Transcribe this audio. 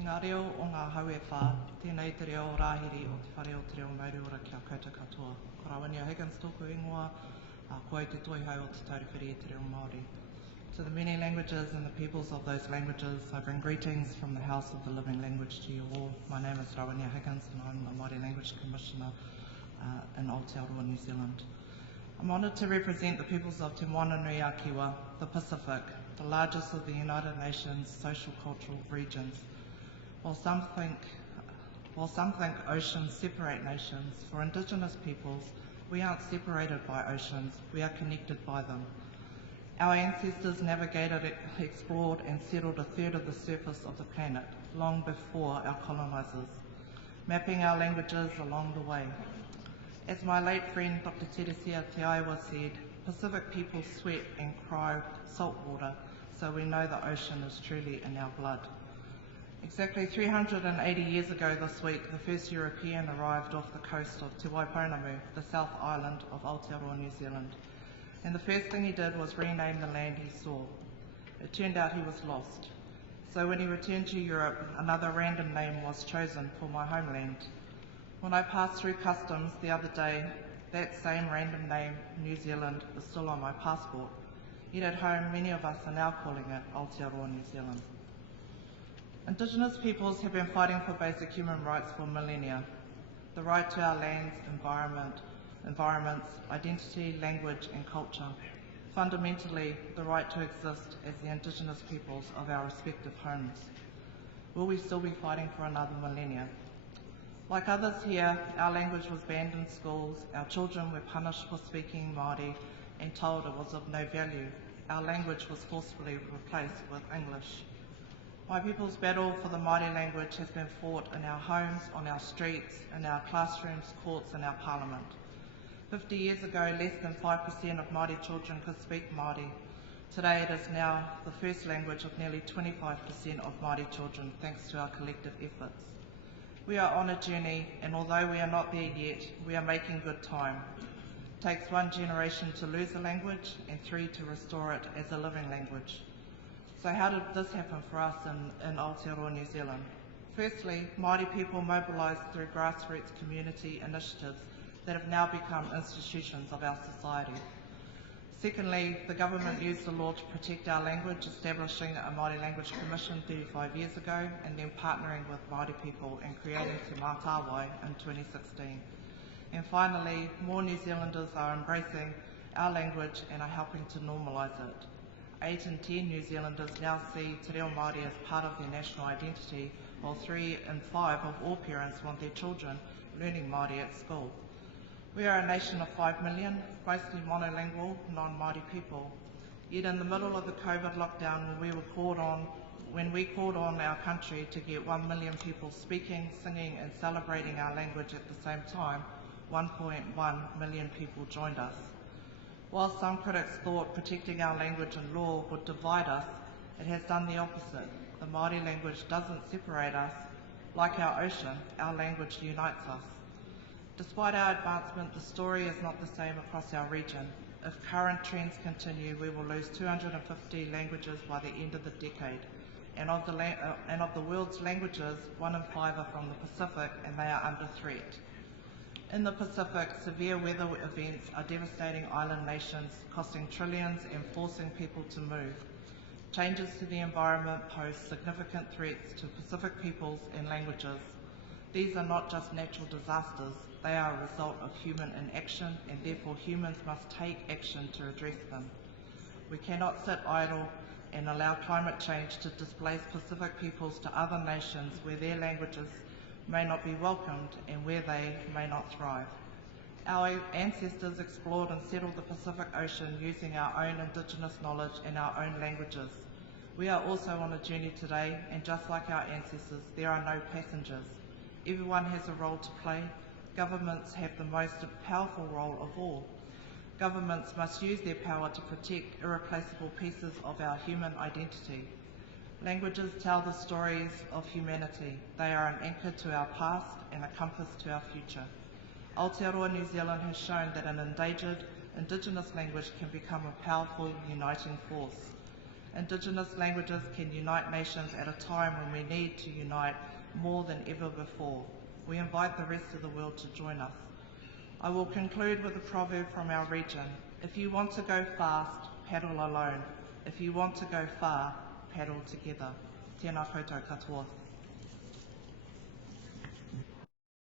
ngā reo o ngā haue whā, tēnei te reo rāhiri o te whare o te reo Māori ora kia koutou katoa. Ko Rawinia Higgins tōku ingoa, ko au te Tūhoe o te taurewhiri te reo Māori. To the many languages and the peoples of those languages, I bring greetings from the House of the Living Language to you all. My name is Rawinia Higgins and I'm a Māori Language Commissioner in Aotearoa, New Zealand. I'm honoured to represent the peoples of Te Moana Nui a Kiwa, the Pacific, the largest of the United Nations social cultural regions. While some think oceans separate nations, for Indigenous peoples, we aren't separated by oceans, we are connected by them. Our ancestors navigated, explored and settled a third of the surface of the planet long before our colonisers, mapping our languages along the way. As my late friend Dr. Teresia Te Aiwa said, Pacific people sweat and cry salt water, so we know the ocean is truly in our blood. Exactly 380 years ago this week, the first European arrived off the coast of Te Waipounamu, the South Island of Aotearoa, New Zealand. And the first thing he did was rename the land he saw. It turned out he was lost. So when he returned to Europe, another random name was chosen for my homeland. When I passed through customs the other day, that same random name, New Zealand, is still on my passport. Yet at home, many of us are now calling it Aotearoa, New Zealand. Indigenous peoples have been fighting for basic human rights for millennia. The right to our lands, environments, identity, language and culture. Fundamentally, the right to exist as the Indigenous peoples of our respective homes. Will we still be fighting for another millennia? Like others here, our language was banned in schools, our children were punished for speaking Māori and told it was of no value. Our language was forcefully replaced with English. My people's battle for the Māori language has been fought in our homes, on our streets, in our classrooms, courts and our parliament. 50 years ago, less than 5% of Māori children could speak Māori. Today it is now the first language of nearly 25% of Māori children, thanks to our collective efforts. We are on a journey, and although we are not there yet, we are making good time. It takes one generation to lose a language and 3 to restore it as a living language. So how did this happen for us in Aotearoa, New Zealand? Firstly, Māori people mobilised through grassroots community initiatives that have now become institutions of our society. Secondly, the government used the law to protect our language, establishing a Māori Language Commission 35 years ago, and then partnering with Māori people and creating Te Mātāwai in 2016. And finally, more New Zealanders are embracing our language and are helping to normalise it. 8 in 10 New Zealanders now see Te Reo Māori as part of their national identity, while 3 in 5 of all parents want their children learning Māori at school. We are a nation of 5 million, mostly monolingual, non-Māori people. Yet in the middle of the COVID lockdown, when we called on our country to get 1 million people speaking, singing and celebrating our language at the same time, 1.1 million people joined us. While some critics thought protecting our language and law would divide us, it has done the opposite. The Māori language doesn't separate us. Like our ocean, our language unites us. Despite our advancement, the story is not the same across our region. If current trends continue, we will lose 250 languages by the end of the decade. And of the world's languages, 1 in 5 are from the Pacific and they are under threat. In the Pacific, severe weather events are devastating island nations, costing trillions and forcing people to move. Changes to the environment pose significant threats to Pacific peoples and languages. These are not just natural disasters, they are a result of human inaction, and therefore humans must take action to address them. We cannot sit idle and allow climate change to displace Pacific peoples to other nations where their languages may not be welcomed and where they may not thrive. Our ancestors explored and settled the Pacific Ocean using our own Indigenous knowledge and our own languages. We are also on a journey today, and just like our ancestors, there are no passengers. Everyone has a role to play. Governments have the most powerful role of all. Governments must use their power to protect irreplaceable pieces of our human identity. Languages tell the stories of humanity. They are an anchor to our past and a compass to our future. Aotearoa, New Zealand has shown that an endangered Indigenous language can become a powerful uniting force. Indigenous languages can unite nations at a time when we need to unite more than ever before. We invite the rest of the world to join us. I will conclude with a proverb from our region. If you want to go fast, paddle alone. If you want to go far, paddle together. Tēnā koutou katoa.